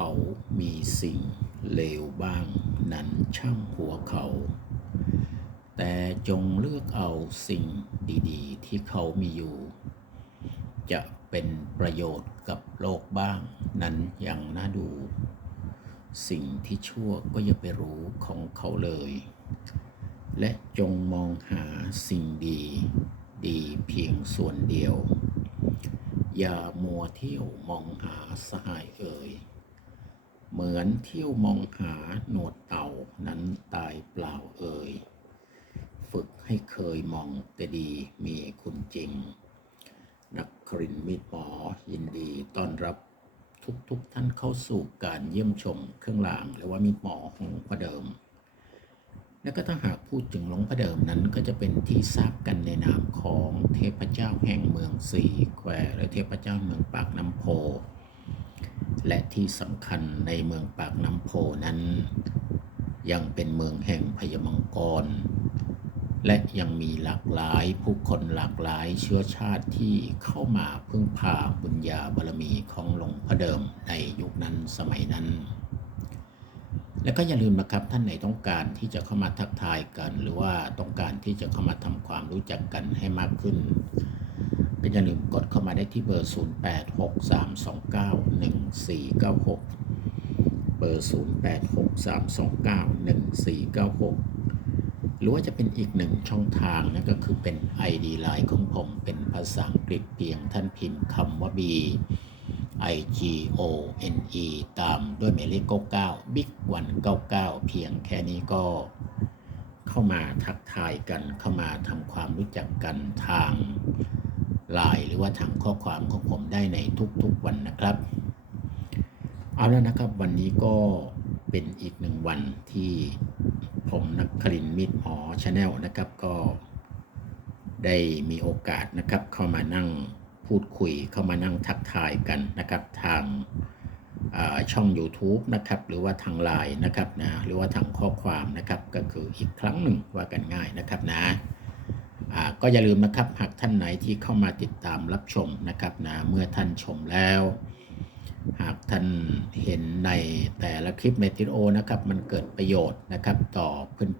เขามีสิ่งเลวบ้างนั้นช่างหัวเขา แต่จงเลือกเอาสิ่งดีๆ ที่เขามีอยู่ จะเป็นประโยชน์กับโลกบ้างนั้นอยังน่าดู สิ่งที่ชั่วก็อย่าไปรู้ของเขาเลย และจงมองหาสิ่งดี ดีเพียงส่วนเดียว อย่ามัวเที่ยวมองหาสหายเอ่ย เหมือนเที่ยวมองหาหนวดเต่านั้นตายเปล่าเอ่ย ฝึกให้เคยมองแต่ดีมีคุณจริง นักครินมิตรหมอยินดีต้อนรับทุกๆทท่านเข้าสู่การเยี่ยมชมเครื่องรางหรือว่ามิตรหมอของพระเดิม และก็ถ้าหากพูดถึงหลวงพระเดิมนั้นก็จะเป็นที่ทราบกันในนามของเทพเจ้าแห่งเมืองสี่แควและเทพเจ้าเมืองปากน้ำโพ และที่สำคัญในเมืองปากน้ำโพนั้น ยังเป็นเมืองแห่งพญมังกร และยังมีหลากหลายผู้คนหลากหลายเชื้อชาติที่เข้ามาพึ่งพาบุญญาบารมีของหลวงพ่อเดิมในยุคนั้นสมัยนั้น และก็อย่าลืมนะครับท่านไหนต้องการที่จะเข้ามาทักทายกัน หรือว่าต้องการที่จะเข้ามาทำความรู้จักกันให้มากขึ้น ก็อย่าลืมกดเข้ามาได้ที่เบอร์ 0863291496 เบอร์ 0863291496 หรือว่าจะเป็นอีกหนึ่งช่องทางนั่นก็คือเป็น ID Line ของผมเป็นภาษาอังกฤษเพียงท่านพิมพ์คำว่า B I G O N E ตามด้วยหมายเลข99 Big 199 เพียงแค่นี้ก็เข้ามาทักทายกันเข้ามาทำความรู้จักกันทาง ไลน์หรือว่าทางข้อความของผมได้ในทุกๆวันนะครับ เอาแล้วนะครับวันนี้ก็เป็นอีกหนึ่งวันที่ผมนักคลินมิตรหมอชาแนลนะครับก็ได้มีโอกาสนะครับเข้ามานั่งพูดคุยเข้ามานั่งทักทายกันนะครับทางช่อง YouTube นะครับหรือว่าทางไลน์นะครับนะหรือว่าทางข้อความนะครับก็คืออีกครั้งหนึ่งว่ากันง่ายนะครับนะ ก็อย่าลืมนะครับหากท่านไหนที่เข้ามาติดตามรับชมนะครับนะเมื่อท่านชมแล้ว หากท่านเห็นในแต่ละคลิปในทิโอนะครับมันเกิดประโยชน์นะครับต่อ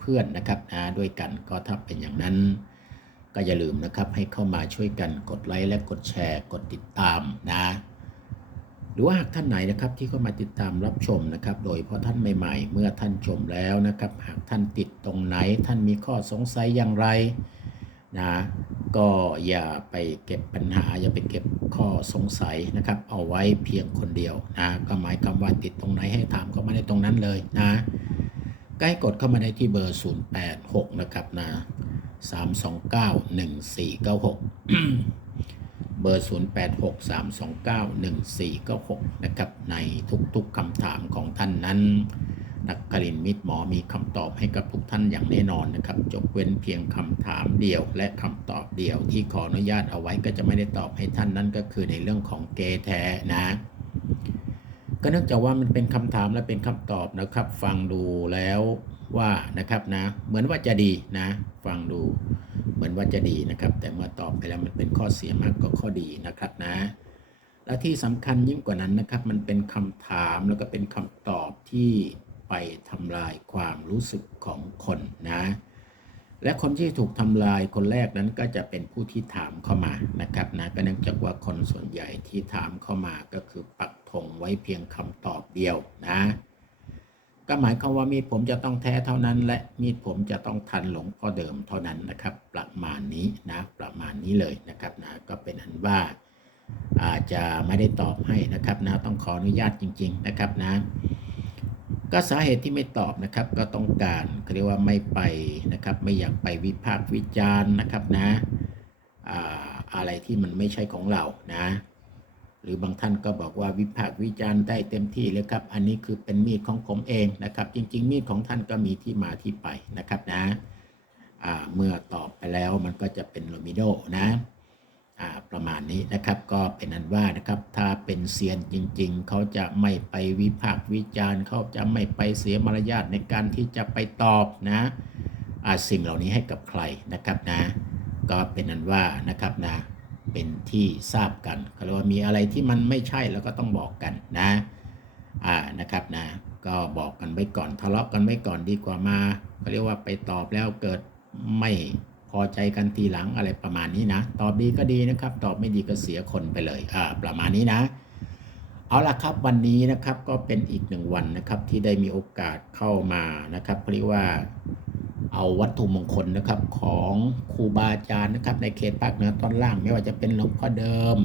เพื่อนๆนะครับนะด้วยกันก็ถ้าเป็นอย่างนั้น ก็อย่าลืมนะครับให้เข้ามาช่วยกันกดไลค์และกดแชร์กดติดตามนะหรือว่าหากท่านไหนนะครับที่เข้ามาติดตามรับชมนะครับ โดยเพราะท่านใหม่ๆ เมื่อท่านชมแล้วนะครับ หากท่านติดตรงไหนท่านมีข้อสงสัยอย่างไร นะก็อย่าไปเก็บปัญหา อย่าไปเก็บข้อสงสัยนะครับ เอาไว้เพียงคนเดียวนะก็หมายความว่าติดตรงไหนให้ถามเข้ามาในตรงนั้นเลยนะใก็ให้กดเข้ามาได้ที่เบอร์ 086 นะครับนะ3291496 เบอร์ 0863291496 นะครับในทุกๆคำถามของท่านนั้น นักกลินมิตรหมอมีคำตอบให้กับทุกท่านอย่างแน่นอนนะครับ จบเว้นเพียงคำถามเดียว และคำตอบเดียว ที่ขออนุญาตเอาไว้ก็จะไม่ได้ตอบให้ท่านนั้นก็คือในเรื่องของเกแท้นะก็เนื่องจากว่ามันเป็นคำถามและเป็นคำตอบนะครับ ฟังดูแล้วว่านะครับนะ เหมือนว่าจะดีนะ ฟังดูเหมือนว่าจะดีนะครับ แต่เมื่อตอบไปแล้วมันเป็นข้อเสียมากกว่าข้อดีนะครับนะ และที่สำคัญยิ่งกว่านั้นนะครับ มันเป็นคำถามแล้วก็เป็นคำตอบที่ ไปทำลายความรู้สึกของคนนะ และคนที่ถูกทำลายคนแรกนั้นก็จะเป็นผู้ที่ถามเข้ามานะครับนะก็เนื่องจากว่าคนส่วนใหญ่ที่ถามเข้ามาก็คือปักธงไว้เพียงคำตอบเดียวนะก็หมายความว่ามีดผมจะต้องแท้เท่านั้น และมีดผมจะต้องทันหลงพ่อเดิมเท่านั้นนะครับ ประมาณนี้นะประมาณนี้เลยนะครับนะก็เป็นอันว่าอาจจะไม่ได้ตอบให้นะครับนะต้องขออนุญาตจริง ๆนะครับนะ ก็สาเหตุที่ไม่ตอบนะครับก็ต้องการเรียกว่าไม่ไปนะครับ ไม่อยากไปวิพากษ์วิจารณ์นะครับนะอ่าอะไรที่มันไม่ใช่ของเรานะหรือบางท่านก็บอกว่าวิพากษ์วิจารณ์ได้เต็มที่เลยครับ อันนี้คือเป็นมีดของผมเองนะครับ จริง ๆ มีดของท่านก็มีที่มาที่ไปนะครับนะอ่าเมื่อตอบไปแล้วมันก็จะเป็นโลมิโดนะ ประมาณนี้นะครับก็เป็นอันว่านะครับถ้าเป็นเซียนจริง ๆ เขาจะไม่ไปวิพากษ์วิจารณ์เขาจะไม่ไปเสียมารยาทในการที่จะไปตอบนะอาสิ่งเหล่านี้ให้กับใครนะครับนะ ก็เป็นอันว่านะครับนะเป็นที่ทราบกันเขาเรียกว่ามีอะไรที่มันไม่ใช่แล้วก็ต้องบอกกันนะอ่านะครับนะก็บอกกันไว้ก่อนทะเลาะกันไว้ก่อนดีกว่ามาเขาเรียกว่าไปตอบแล้วเกิดไม่ พอใจกันทีหลังอะไรประมาณนี้นะ ตอบดีก็ดีนะครับ ตอบไม่ดีก็เสียคนไปเลยอ่าประมาณนี้นะ เอาละครับวันนี้นะครับก็เป็นอีกหนึ่งวันนะครับที่ได้มีโอกาสเข้ามานะครับเรียกว่าเอาวัตถุมงคลนะครับของครูบาอาจารย์นะครับ ในเขตภาคเหนือตอนล่าง ไม่ว่าจะเป็นหลวงพ่อเดิม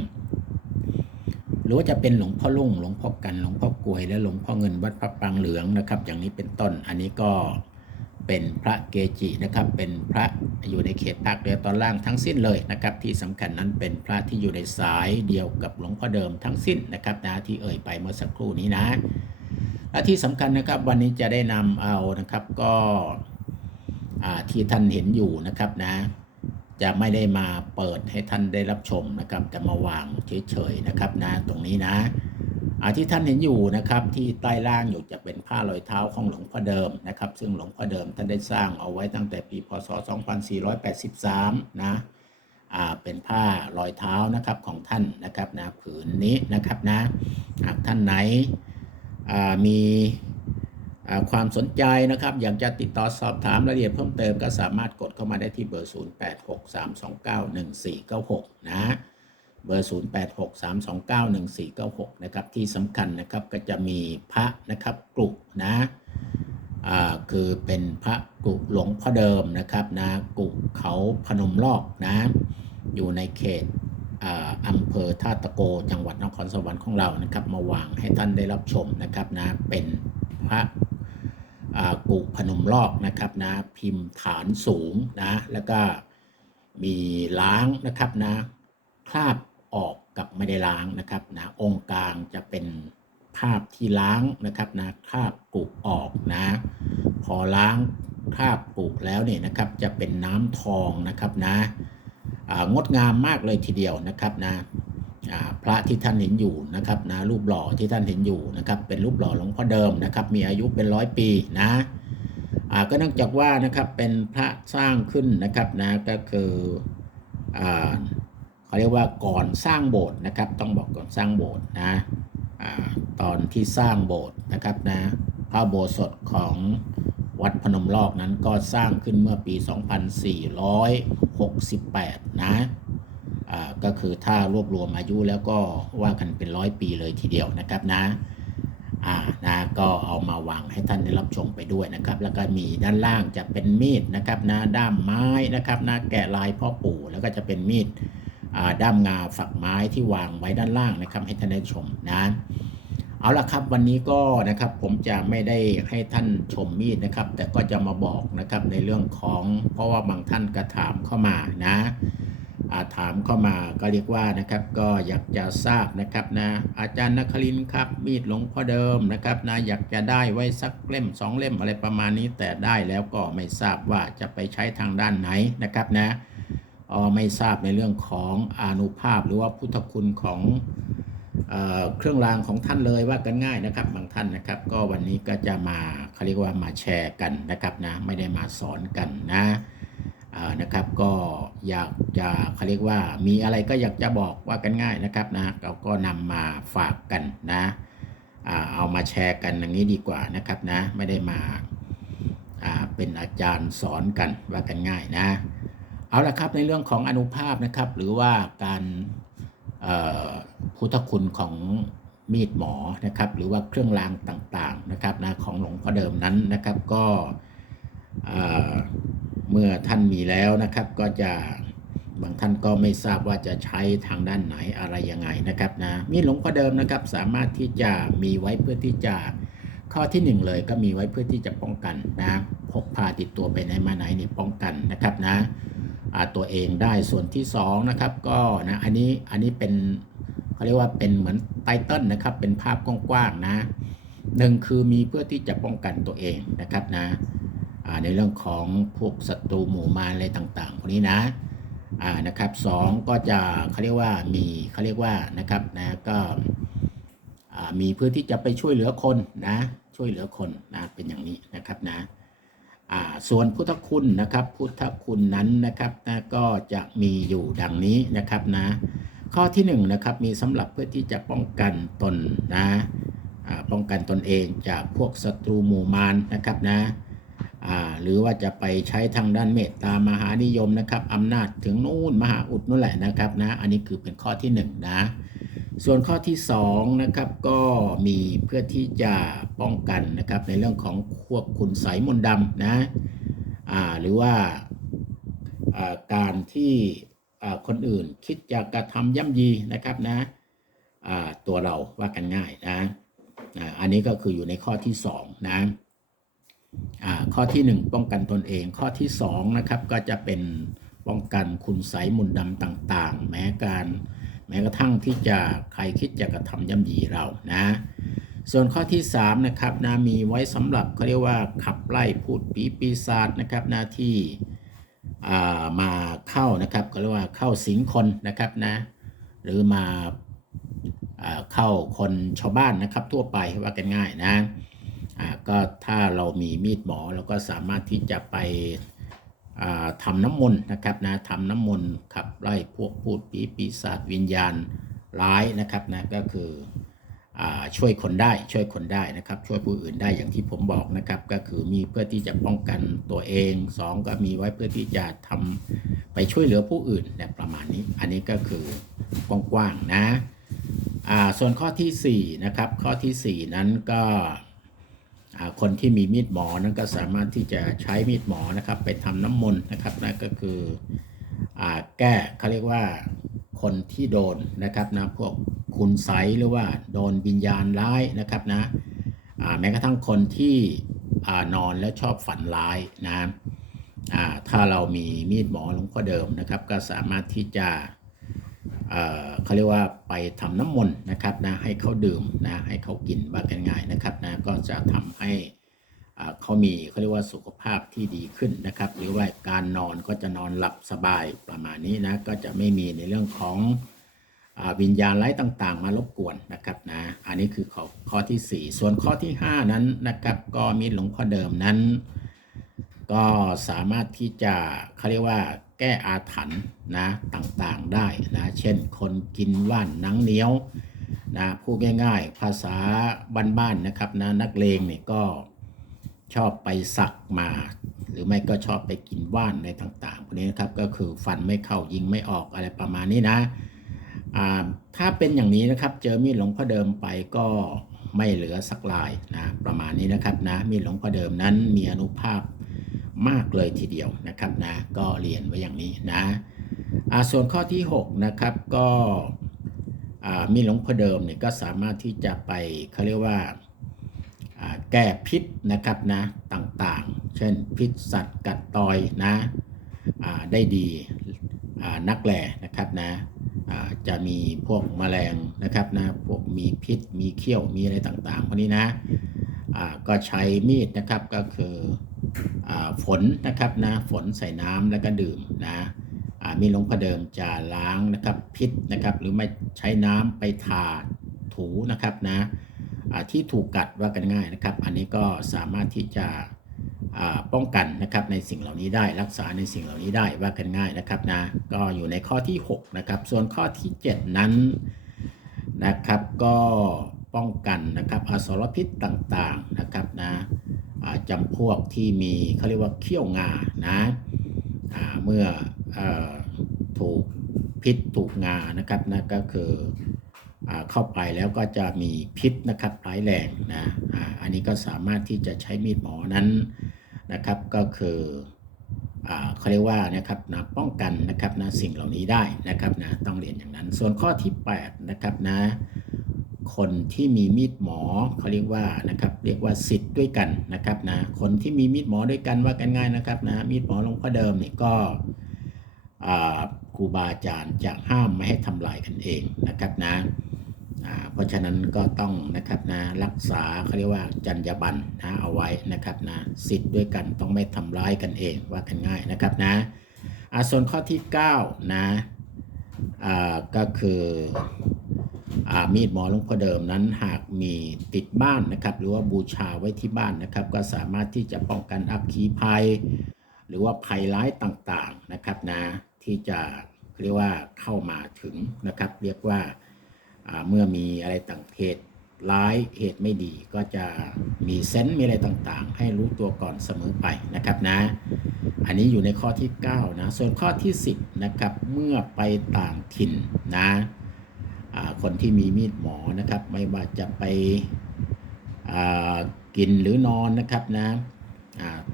หรือว่าจะเป็นหลวงพ่อลุ่งหลวงพ่อกันหลวงพ่อกลวยและหลวงพ่อเงินวัดพระปางเหลืองนะครับ อย่างนี้เป็นต้นอันนี้ก็ เป็นพระเกจินะครับ เป็นพระอยู่ในเขตภาคเหนือตอนล่างทั้งสิ้นเลยนะครับ ที่สำคัญนั้นเป็นพระที่อยู่ในสายเดียวกับหลวงพ่อเดิมทั้งสิ้นนะครับนะที่เอ่ยไปเมื่อสักครู่นี้นะและที่สำคัญนะครับวันนี้จะได้นำเอานะครับก็ที่ท่านเห็นอยู่นะครับนะจะไม่ได้มาเปิดให้ท่านได้รับชมนะครับ จะมาวางเฉยๆนะครับนะตรงนี้นะ ที่ท่านเห็นอยู่นะครับที่ใต้ล่างอยู่จะเป็นผ้ารอยเท้าของหลวงพ่อเดิมนะครับ ซึ่งหลวงพ่อเดิมท่านได้สร้างเอาไว้ตั้งแต่ปีพศ 2483 นะอ่าเป็นผ้ารอยเท้านะครับของท่านนะครับนะผืนนี้นะครับนะหากท่านไหนอ่ามีความสนใจนะครับอยากจะติดต่อสอบถามรายละเอียดเพิ่มเติมก็สามารถกดเข้ามาได้ที่เบอร์ 0863291496 นะ เบอร์ 0863291496 นะครับ ที่สำคัญนะครับก็จะมีพระนะครับกลุนะอ่าคือเป็นพระกุหลวงพ่อเดิมนะครับนะกุเขาพนมลอกนะอยู่ในเขตอ่าอำเภอท่าตะโกจังหวัดนครสวรรค์ของเรานะครับมาวางให้ท่านได้รับชมนะครับนะเป็นพระอ่ากุพนมลอกนะครับนะพิมพ์ฐานสูงนะแล้วก็มีล้างนะครับนะคราบ ออกกับไม่ได้ล้างนะครับนะองค์กลางจะเป็นภาพที่ล้างนะครับนะคราบกุออกนะพอล้างคราบกุแล้วเนี่ยนะครับจะเป็นน้ำทองนะครับนะงดงามมากเลยทีเดียวนะครับนะพระที่ท่านเห็นอยู่นะครับนะรูปหล่อที่ท่านเห็นอยู่นะครับเป็นรูปหล่อหลวงพ่อเดิมนะครับมีอายุเป็นร้อยปีนะก็เนื่องจากว่านะครับเป็นพระสร้างขึ้นนะครับนะก็คืออ่า เขาเรียกว่าก่อนสร้างโบสถ์นะครับ ต้องบอกก่อนสร้างโบสถ์นะอตอนที่สร้างโบสถ์นะครับนะพระโบสถของวัดพนมลอกนั้นก็สร้างขึ้นเมื่อปี 2468 นะอ่าก็คือถ้ารวบรวมอายุแล้วก็ว่ากันเป็นร้อยปีเลยทีเดียวนะครับนะอ่านะก็เอามาวางให้ท่านได้รับชมไปด้วยนะครับ แล้วก็มีด้านล่างจะเป็นมีดนะครับนะด้ามไม้นะครับนะแกะลายพ่อปู่แล้วก็จะเป็นมีด ด้ามงาฝักไม้ที่วางไว้ด้านล่างนะครับให้ท่านได้ชมนะเอาละครับวันนี้ก็นะครับผมจะไม่ได้ให้ท่านชมมีดนะครับ แต่ก็จะมาบอกนะครับในเรื่องของเพราะว่าบางท่านก็ถามเข้ามานะาถามเข้ามาก็เรียกว่านะครับก็อยากจะทราบนะครับนะอาจารย์นครินครับมีดหลวงพ่อเดิมนะครับนะอยากจะได้ไว้สักเล่มสองเล่มอะไรประมาณนี้แต่ได้แล้วก็ไม่ทราบว่าจะไปใช้ทางด้านไหนนะครับนะ อ๋อไม่ทราบในเรื่องของอานุภาพ หรือว่าพุทธคุณของเออเครื่องรางของท่านเลยว่ากันง่ายนะครับ บางท่านนะครับ ก็วันนี้ก็จะมาเขาเรียกว่ามาแชร์กันนะครับนะไม่ได้มาสอนกันนะนะครับก็อยากจะเขาเรียกว่ามีอะไรก็อยากจะบอกว่ากันง่ายนะครับนะเราก็นำมาฝากกันนะเอามาแชร์กันอย่างนี้ดีกว่านะครับนะไม่ได้มาาเป็นอาจารย์สอนกันว่ากันง่ายนะ เอาละครับในเรื่องของอนุภาพนะครับ หรือว่าการพุทธคุณของมีดหมอนะครับ หรือว่าเครื่องรางต่างๆนะครับนะของหลวงพ่อเดิมนั้นนะครับก็เมื่อท่านมีแล้วนะครับ ก็จะบางท่านก็ไม่ทราบว่าจะใช้ทางด้านไหนอะไรยังไงนะครับนะมีดหลวงพ่อเดิมนะครับ สามารถที่จะมีไว้เพื่อที่จะข้อที่หนึ่งเลยก็มีไว้เพื่อที่จะป้องกันนะพกพาติดตัวไปไหนมาไหนนี่ป้องกันนะครับนะ ตัวเองได้ส่วนที่2นะครับก็นะอันนี้อันนี้เป็นเขาเรียกว่าเป็นเหมือนไตเติลนะครับเป็นภาพกว้างๆนะหนึ่งคือมีเพื่อที่จะป้องกันตัวเองนะครับนะในเรื่องของพวกศัตรูหมู่มารอะไรต่างๆพวกนี้นะอ่านะครับสองก็จะเขาเรียกว่ามีเขาเรียกว่านะครับนะก็มีเพื่อที่จะไปช่วยเหลือคนนะช่วยเหลือคนนะเป็นอย่างนี้นะครับนะ ส่วนพุทธคุณนะครับพุทธคุณนั้นนะครับนะก็จะมีอยู่ดังนี้นะครับนะข้อที่1นงนะครับมีสำหรับเพื่อที่จะป้องกันตนนะป้องกันตนเองจากพวกศัตรูหมู่มารนะครับนะหรือว่าจะไปใช้ทางด้านเมตตามหานิยมนะครับอำนาจถึงนู่นมหาอุดนู่นแหละนะครับนะอันนี้คือเป็นข้อที่หนึ่งนะ ส่วนข้อที่2นะครับก็มีเพื่อที่จะป้องกันนะครับในเรื่องของควบคุณใสยมนต์ดำนะอ่าหรือว่าอ่าการที่อ่าคนอื่นคิดจะกระทำย่ำยีนะครับนะอ่าตัวเราว่ากันง่ายนะอ่าอันนี้ก็คืออยู่ในข้อที่2นะอ่าข้อที่ 1 ป้องกันตนเอง ข้อที่2นะครับก็จะเป็นป้องกันคุณใสยมนต์ดำต่าง ๆ แม้การ ม้กระทั่งที่จะใครคิดจะกระทำย่ำยีเรานะ ส่วนข้อที่3นะครับนะมีไว้สำหรับเขาเรียกว่าขับไล่พูดปีปีศาจนะครับหน้าที่ามาเข้านะครับเขาเรียกว่าเข้าสิงคนนะครับนะหรือมาอาเข้าคนชาวบ้านนะครับทั่วไปว่ากันง่ายนะก็ถ้าเรามีมีดหมอเราก็สามารถที่จะไป ทำน้ำมนต์นะครับนะทำน้ำมนต์ขับไล่พวกพูดผีปีศาจวิญญาณร้ายนะครับนะก็คืออช่วยคนได้ช่วยคนได้นะครับ ช่วยผู้อื่นได้อย่างที่ผมบอกนะครับ ก็คือมีเพื่อที่จะป้องกันตัวเองสองก็มีไว้เพื่อที่จะทำไปช่วยเหลือผู้อื่นนี่ยประมาณนี้ อันนี้ก็คือกว้างๆนะส่วนข้อที่สี่นะครับข้อที่สี่นั้นก็ คนที่มีมีดหมอนั้นก็สามารถที่จะใช้มีดหมอนะครับ ไปทำน้ำมนต์นะครับนั่นก็คือแก้เขาเรียกว่าคนที่โดนนะครับนะพวกคุณไสยหรือว่าโดนวิญญาณร้ายนะครับนะแม้กระทั่งคนที่นอนแล้วชอบฝันร้ายนะถ้าเรามีมีดหมอหลวงพ่อเดิมนะครับ ก็สามารถที่จะ เขาเรียกว่าไปทำน้ำมนต์นะครับนะให้เขาดื่มนะให้เขากินว่ากันง่ายนะครับนะก็จะทำให้เขามีเขาเรียกว่าสุขภาพที่ดีขึ้นนะครับ หรือว่าการนอนก็จะนอนหลับสบายประมาณนี้นะก็จะไม่มีในเรื่องของวิญญาณไร้ต่างๆ มารบกวนนะครับนะอันนี้คือข้อข้อที่ 4 ส่วนข้อที่ 5 นั้นนะครับ ก็มีหลวงพ่อเดิมนั้น ก็สามารถที่จะเขาเรียกว่าแก้อาถรรพ์นะต่างๆได้นะเช่นคนกินว่านหนังเหนียวนะพูดง่ายๆ ภาษาบ้านๆนะครับนะนักเลงเนี่ยก็ชอบไปสักมา หรือไม่ก็ชอบไปกินว่านอะไรต่างๆพวกนี้นะครับก็คือฟันไม่เข้ายิงไม่ออกอะไรประมาณนี้นะอ่าถ้าเป็นอย่างนี้นะครับเจอมีดหลวงพ่อเดิมไปก็ไม่เหลือสักลายนะประมาณนี้นะครับนะมีดหลวงพ่อเดิมนั้นมีอนุภาพ มากเลยทีเดียวนะครับนะก็เรียนไว้อย่างนี้นะส่วนข้อที่6นะครับก็มีหลวงพ่อเดิมเนี่ยก็สามารถที่จะไปเขาเรียกว่าแก้พิษนะครับนะต่างๆ เช่นพิษสัตว์กัดตอยนะได้ดีนักแหล่นะครับนะจะมีพวกแมลงนะครับนะพวกมีพิษมีเขี้ยวมีอะไรต่างๆพวกนี้นะก็ใช้มีดนะครับก็คือ ฝนนะครับนะฝนใส่น้ำแล้วก็ดื่มนะมีหลวงพ่อเดิมจะล้างนะครับพิษนะครับหรือไม่ใช้น้ำไปทาถูนะครับนะที่ถูกกัดว่ากันง่ายนะครับ อันนี้ก็สามารถที่จะป้องกันนะครับในสิ่งเหล่านี้ได้รักษาในสิ่งเหล่านี้ได้ว่ากันง่ายนะครับนะก็อยู่ในข้อที่ 6 นะครับ ส่วนข้อที่ 7 นั้นนะครับก็ป้องกันนะครับอสรพิษต่างๆนะครับนะ จำพวกที่มีเขาเรียกว่าเขี้ยวงานะเมื่ออถูกพิษถูกงานะครับนะก็คือเข้าไปแล้วก็จะมีพิษนะครับร้ายแรงนะอันนี้ก็สามารถที่จะใช้มีดหมอนั้นนะครับก็คือเขาเรียกว่านะครับนะป้องกันนะครับนะสิ่งเหล่านี้ได้นะครับนะต้องเรียนอย่างนั้น ส่วนข้อที่8นะครับนะ คนที่มีมีดหมอเขาเรียกว่านะครับเรียกว่าสิทธิ์ด้วยกันนะครับนะคนที่มีมีดหมอด้วยกันว่ากันง่ายนะครับนะมีดหมอหลวงพ่อเดิมนี่ก็ครูบาอาจารย์จะห้ามไม่ให้ทำลายกันเองนะครับนะเพราะฉะนั้นก็ต้องนะครับนะรักษาเขาเรียกว่าจรรยาบรรณนะเอาไว้นะครับนะสิทธิ์ด้วยกันต้องไม่ทำร้ายกันเองว่ากันง่ายนะครับนะอาส่วนข้อที่9นะก็คือ มีดหมอหลวงพ่อเดิมนั้นหากมีติดบ้านนะครับ หรือว่าบูชาไว้ที่บ้านนะครับ ก็สามารถที่จะป้องกันอัคคีภัย หรือว่าภัยร้ายต่างๆนะครับนะที่จะเรียกว่าเข้ามาถึงนะครับ เรียกว่าาเมื่อมีอะไรต่างเหตุร้ายเหตุไม่ดีก็จะมีเซนส์มีอะไรต่างๆ ให้รู้ตัวก่อนเสมอไปนะครับนะ อันนี้อยู่ในข้อที่ 9 นะ ส่วนข้อที่ 10 นะครับ เมื่อไปต่างถิ่นนะ คนที่มีมีดหมอนะครับ ไม่ว่าจะไปกินหรือนอนนะครับนะ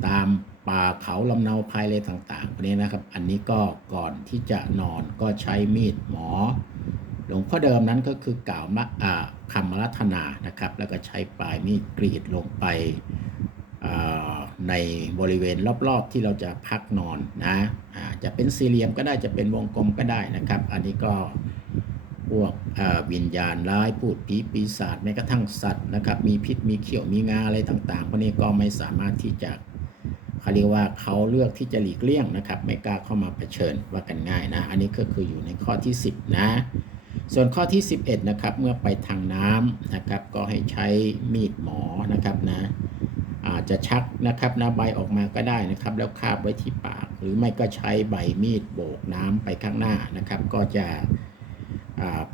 ตามป่าเขาลำเนาภายเลยต่างๆพวกนี้นะครับ อันนี้ก็ก่อนที่จะนอนก็ใช้มีดหมอ หลวงพ่อเดิมนั้นก็คือกล่าวมะอ่าคำรัธนานะครับ แล้วก็ใช้ปลายมีดกรีดลงไปในบริเวณรอบๆที่เราจะพักนอนนะอ่าจะเป็นสี่เหลี่ยมก็ได้จะเป็นวงกลมก็ได้นะครับ อันนี้ก็ พวกวิญญาณร้ายพูดผีปีศาจแม้กระทั่งสัตว์นะครับ มีพิษมีเขี้ยวมีงาอะไรต่างๆพวกนี้ก็ไม่สามารถที่จะเขาเรียกว่าเขาเลือกที่จะหลีกเลี่ยงนะครับ ไม่กล้าเข้ามาเผชิญว่ากันง่ายนะ อันนี้ก็คืออยู่ในข้อที่ 10 นะ ส่วนข้อที่ 11 นะครับ เมื่อไปทางน้ำนะครับ ก็ให้ใช้มีดหมอนะครับนะอาจจะชักนะครับนะใบออกมาก็ได้นะครับ แล้วคาบไว้ที่ปาก หรือไม่ก็ใช้ใบมีดโบกน้ำไปข้างหน้านะครับ ก็จะ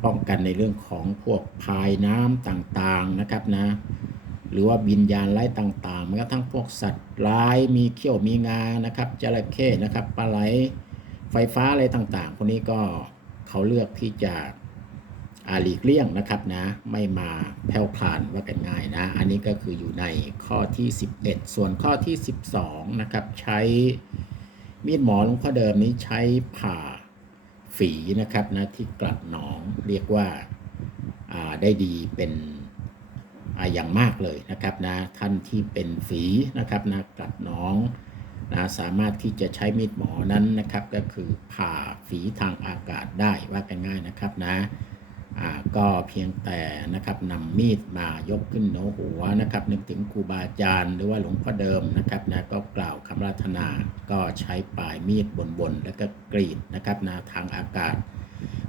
ป้องกันในเรื่องของพวกพายน้ำต่างๆนะครับนะ หรือว่าวิญญาณร้ต่างๆมันก็ทั้งพวกสัตว์ร้ายมีเขี้ยวมีงานะครับจระเข้นะครับปลาไหลไฟฟ้าอะไรต่างๆพวกนี้ก็เขาเลือกที่จะอาลีกเลี่ยงนะครับนะไม่มาแผ่วพลานว่ากันง่ายนะ อันนี้ก็คืออยู่ในข้อที่ 11 ส่วนข้อที่ 12นะครับใช้มีดหมอหลวงพ่อเดิมนี้ใช้ผ่า ฝีนะครับนะที่กลัดหนองเรียกว่าาได้ดีเป็นออย่างมากเลยนะครับนะท่านที่เป็นฝีนะครับนะกลัดหนองนะสามารถที่จะใช้มีดหมอนั้นนะครับ ก็คือผ่าฝีทางอากาศได้ว่ากันง่ายนะครับนะ ก็เพียงแต่นะครับนำมีดมายกขึ้นเหนือหัวนะครับ นึกถึงครูบาอาจารย์หรือว่าหลวงพ่อเดิมนะครับนะก็กล่าวคำรัตนาก็ใช้ปลายมีดบนๆแล้วก็กรีดนะครับนะทางอากาศ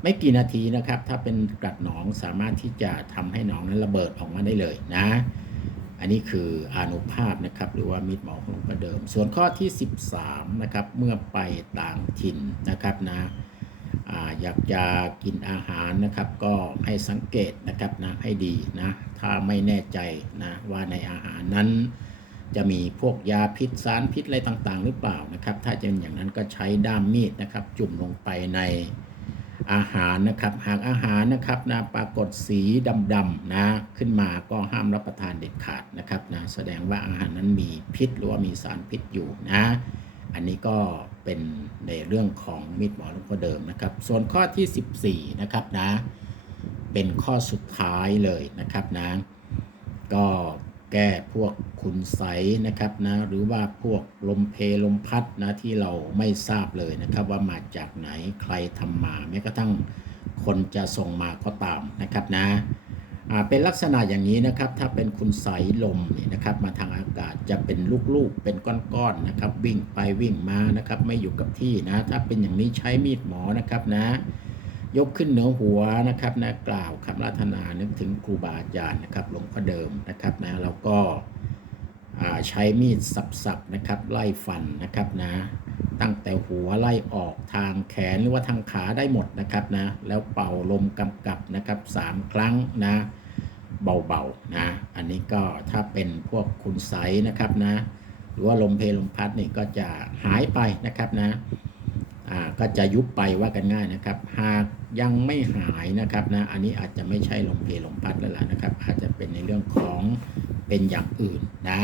ไม่กี่นาทีนะครับ ถ้าเป็นกรัดหนองสามารถที่จะทำให้หนองนั้นระเบิดออกมาได้เลยนะ อันนี้คืออานุภาพนะครับหรือว่ามีดหมอของหลวงพ่อเดิม ส่วนข้อที่ 13นะครับเมื่อไปต่างถิ่นนะครับนะ อยากจะกินอาหารนะครับก็ให้สังเกตนะครับนะให้ดีนะถ้าไม่แน่ใจนะว่าในอาหารนั้น จะมีพวกยาพิษสารพิษอะไรต่างๆ หรือเปล่านะครับ ถ้าจะเป็นอย่างนั้นก็ใช้ด้ามมีดนะครับ จุ่มลงไปในอาหารนะครับ หากอาหารนะครับนะปรากฏสีดำๆนะขึ้นมาก็ห้ามรับประทานเด็ดขาดนะครับนะแสดงว่าอาหารนั้นมีพิษหรือว่ามีสารพิษอยู่นะ อันนี้ก็ เป็นในเรื่องของมีดหมอหลวงพ่อเดิมนะครับ ส่วนข้อที่ 14 นะครับนะ เป็นข้อสุดท้ายเลยนะครับนะ ก็แก้พวกคุณไสนะครับนะ หรือว่าพวกลมเพลลมพัดนะที่เราไม่ทราบเลยนะครับ ว่ามาจากไหนใครทำมาแม้กระทั่งคนจะส่งมาก็ตามนะครับนะ เป็นลักษณะอย่างนี้นะครับ ถ้าเป็นคุณใสยลมนี่นะครับ มาทางอากาศจะเป็นลูกๆ เป็นก้อนๆนะครับ วิ่งไปวิ่งมานะครับ ไม่อยู่กับที่นะ ถ้าเป็นอย่างนี้ใช้มีดหมอนะครับนะ ยกขึ้นเหนือหัวนะครับนะกล่าวคำราธนานึกถึงครูบาอาจารย์นะครับหลวงพ่อเดิมนะครับนะแล้วก็ใช้มีดสับๆนะครับ ไล่ฟันนะครับนะ ตั้งแต่หัวไล่ออกทางแขนหรือว่าทางขาได้หมดนะครับนะแล้วเป่าลมกำกับนะครับสามครั้งนะเบาๆนะอันนี้ก็ถ้าเป็นพวกคุณไสนะครับนะหรือว่าลมเพลลมพัดนี่ก็จะหายไปนะครับนะอ่าก็จะยุบไปว่ากันง่ายนะครับ หากยังไม่หายนะครับนะอันนี้อาจจะไม่ใช่ลมเพลลมพัดแล้วล่ะนะครับ อาจจะเป็นในเรื่องของเป็นอย่างอื่นนะ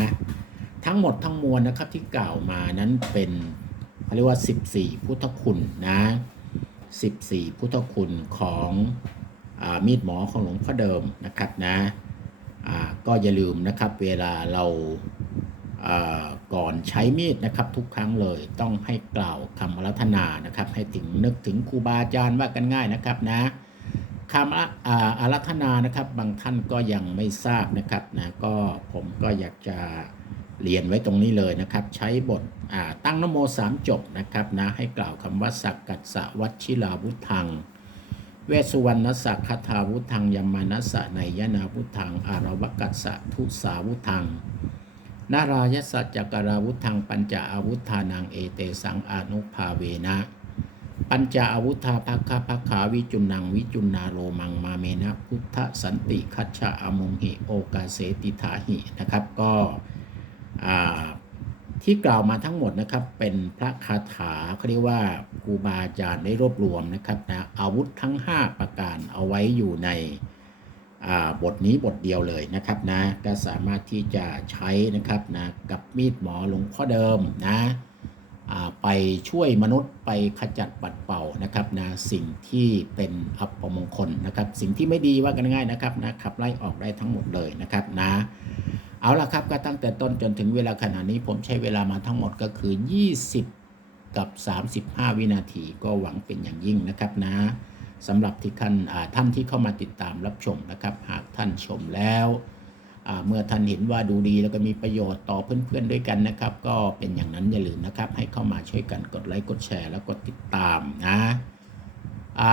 ทั้งหมดทั้งมวลนะครับที่กล่าวมานั้นเป็น เขาเรียกว่า 14 พุทธคุณนะ14 พุทธคุณของอมีดหมอของหลวงพ่อเดิมนะครับนะก็อย่าลืมนะครับเวลาเราก่อนใช้มีดนะครับทุกครั้งเลยต้องให้กล่าวคำอารัธนานะครับ ให้ถึงนึกถึงครูบาอาจารย์ว่ากันง่ายนะครับนะคำอาอารัธนานะครับบางท่านก็ยังไม่ทราบนะครับนะก็ผมก็อยากจะ เรียนไว้ตรงนี้เลยนะครับ ใช้บทตั้งนโมสามจบนะครับนะให้กล่าวคำว่าสักกัสสวัชิลาวุธัง เวสุวรรณสักคทาวุธังยมานัสสะไนยนาวุธัง อารวกัสสะทุสาวุธัง นารายสัจจกราวุธัง ปัญจอาวุธานังเอเตสังอนุภาเวนะ ปัญจอาวุธาภคาภขาวิจุนังวิจุนาโรมังมาเมนะพุทธสันติคัจฉะอมุงหิโอกาเสติถาหินะครับก็ ที่กล่าวมาทั้งหมดนะครับเป็นพระคาถาเขาเรียกว่าครูบาอาจารย์ได้รวบรวมนะครับนะอาวุธทั้ง 5 ประการเอาไว้อยู่ในบทนี้บทเดียวเลยนะครับนะก็สามารถที่จะใช้นะครับนะกับมีดหมอหลวงพ่อเดิมนะไปช่วยมนุษย์ไปขจัดปัดเป่านะครับนะสิ่งที่เป็นอัปมงคลนะครับ สิ่งที่ไม่ดีว่ากันง่ายนะครับนะขับไล่ออกได้ทั้งหมดเลยนะครับนะ เอาละครับก็ตั้งแต่ต้นจนถึงเวลาขณะนี้ผมใช้เวลามาทั้งหมดก็คือ 20 กับ 35 วินาทีก็หวังเป็นอย่างยิ่งนะครับนะสำหรับที่ท่านท่านที่เข้ามาติดตามรับชมนะครับ หากท่านชมแล้วเมื่อท่านเห็นว่าดูดีแล้วก็มีประโยชน์ต่อเพื่อนๆด้วยกันนะครับ ก็เป็นอย่างนั้นอย่าลืมนะครับ ให้เข้ามาช่วยกันกดไลค์กดแชร์แล้วกดติดตามนะ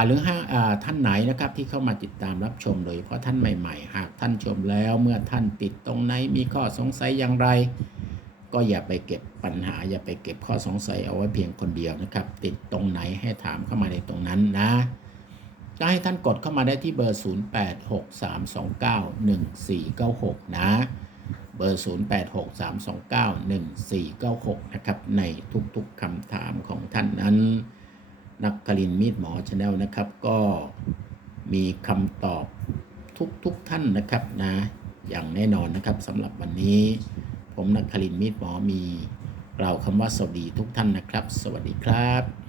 หรือห้าท่านไหนนะครับที่เข้ามาติดตามรับชมโดยเฉพาะท่านใหม่ๆ หากท่านชมแล้วเมื่อท่านติดตรงไหนมีข้อสงสัยอย่างไร ก็อย่าไปเก็บปัญหา อย่าไปเก็บข้อสงสัยเอาไว้เพียงคนเดียวนะครับ ติดตรงไหนให้ถามเข้ามาในตรงนั้นนะก็ให้ท่านกดเข้ามาได้ที่เบอร์ 0863291496 นะ เบอร์ 0863291496 นะครับ ในทุกๆคำถามของท่านนั้น นักกลินมีดหมอชาแนลนะครับ ก็มีคำตอบทุกทุกท่านนะครับนะอย่างแน่นอนนะครับสำหรับวันนี้ ผมนักคลินมีดหมอมีกล่าวคำว่าสวัสดีทุกท่านนะครับ สวัสดีครับ